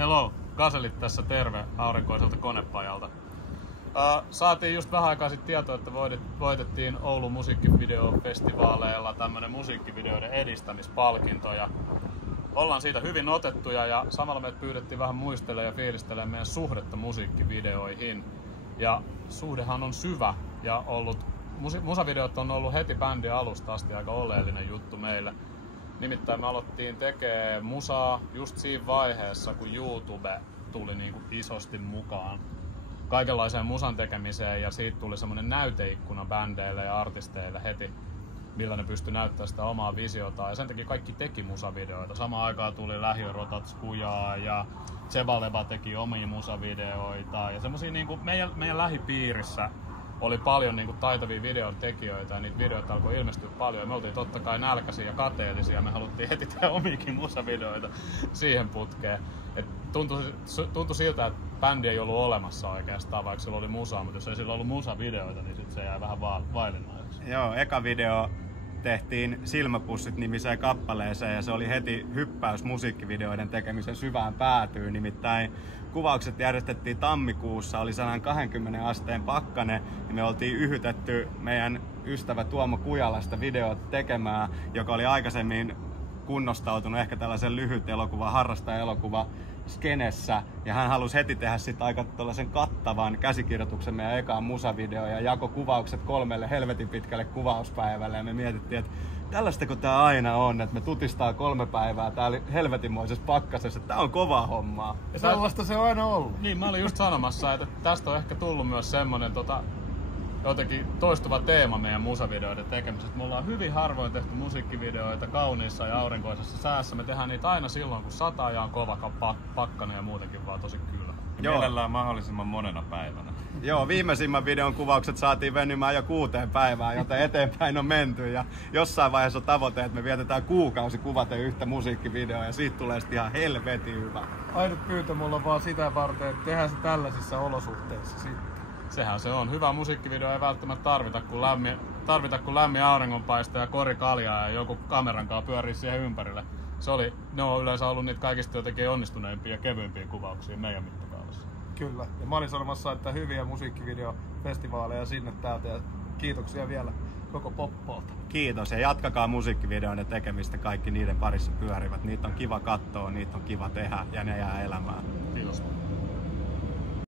Hello, Gaselit tässä terve aurinkoiselta konepajalta. Saatiin just vähän aikaa sitten tietoa, että voitettiin Oulun musiikkivideofestivaaleilla tämmönen musiikkivideoiden edistämispalkinto. Ja ollaan siitä hyvin otettuja ja samalla meidät pyydettiin vähän muistelemaan ja fiilistelemään meidän suhdetta musiikkivideoihin. Ja suhdehan on syvä ja musavideot on ollut heti bändin alusta asti aika oleellinen juttu meille. Nimittäin me aloittiin tekemään musaa just siinä vaiheessa, kun YouTube tuli niinku isosti mukaan kaikenlaiseen musan tekemiseen ja siitä tuli semmonen näyteikkuna bändeille ja artisteille heti, millä ne pystyi näyttämään sitä omaa visiotaan. Ja sen takia kaikki teki musavideoita. Samaan aikaan tuli Lähiörotatskujaa ja Tsebaleba teki omia musavideoita ja semmosia niinku meidän lähipiirissä oli paljon niinku taitavia videon tekijöitä ja niitä videoita alkoi ilmestyä paljon ja me oltiin totta kai nälkäisiä ja kateellisia ja me haluttiin heti tehdä omiakin musavideoita siihen putkeen. Et tuntui siltä, että bändi ei ollut olemassa oikeastaan, vaikka sillä oli musaa, mutta jos ei sillä ollut musavideoita, niin sit se jäi vähän vaillinaiseksi. Joo, eka video tehtiin Silmäpussit-nimiseen kappaleeseen ja se oli heti hyppäys musiikkivideoiden tekemisen syvään päätyyn. Nimittäin kuvaukset järjestettiin tammikuussa, oli 120 asteen pakkanen ja me oltiin yhytetty meidän ystävä Tuomo Kujalasta videot tekemään, joka oli aikaisemmin kunnostautunut ehkä tällaisen lyhyt elokuva, harrastajaelokuva skenessä ja hän halusi heti tehdä sit aika tällaisen kattavan käsikirjoituksen meidän ekaan musavideoon ja jako kuvaukset 3 helvetin pitkälle kuvauspäivälle ja me mietittiin, että tällaistako tää aina on, että me tutistaa 3 päivää täällä helvetinmoisessa pakkasessa, että tää on kovaa hommaa. Ja sellaista se on aina ollut. Niin, mä olin just sanomassa, että tästä on ehkä tullut myös semmonen jotenkin toistuva teema meidän musavideoiden tekemisestä. Me ollaan hyvin harvoin tehty musiikkivideoita kauniissa ja aurinkoisessa säässä. Me tehdään niitä aina silloin, kun sataa ja on kova pakkanen ja muutenkin vaan tosi kylmä. Mielellään mahdollisimman monena päivänä. Joo, viimeisimmän videon kuvaukset saatiin venymään jo 6 päivään, joten eteenpäin on menty. Ja jossain vaiheessa on tavoite, että me vietetään kuukausi kuvaten yhtä musiikkivideoa ja siitä tulee sitten ihan helvetin hyvä. Ainut pyyntö mulla on vaan sitä varten, että tehdään se tällaisissa olosuhteissa sitten. Sehän se on. Hyvä musiikkivideo ei välttämättä tarvita, kun lämmin auringonpaiste ja korikaljaa ja joku kameran kanssa pyörii siihen ympärille. Ne on yleensä ollut niitä kaikista jotenkin onnistuneimpia ja kevyimpiä kuvauksia meidän mittakaavassa. Kyllä. Ja mä olin sanomassa, että hyviä musiikkivideofestivaaleja sinne täältä ja kiitoksia vielä koko Poppolta. Kiitos ja jatkakaa musiikkivideoiden tekemistä, kaikki niiden parissa pyörivät. Niitä on kiva katsoa, niitä on kiva tehdä ja ne jää elämään. Kiitos.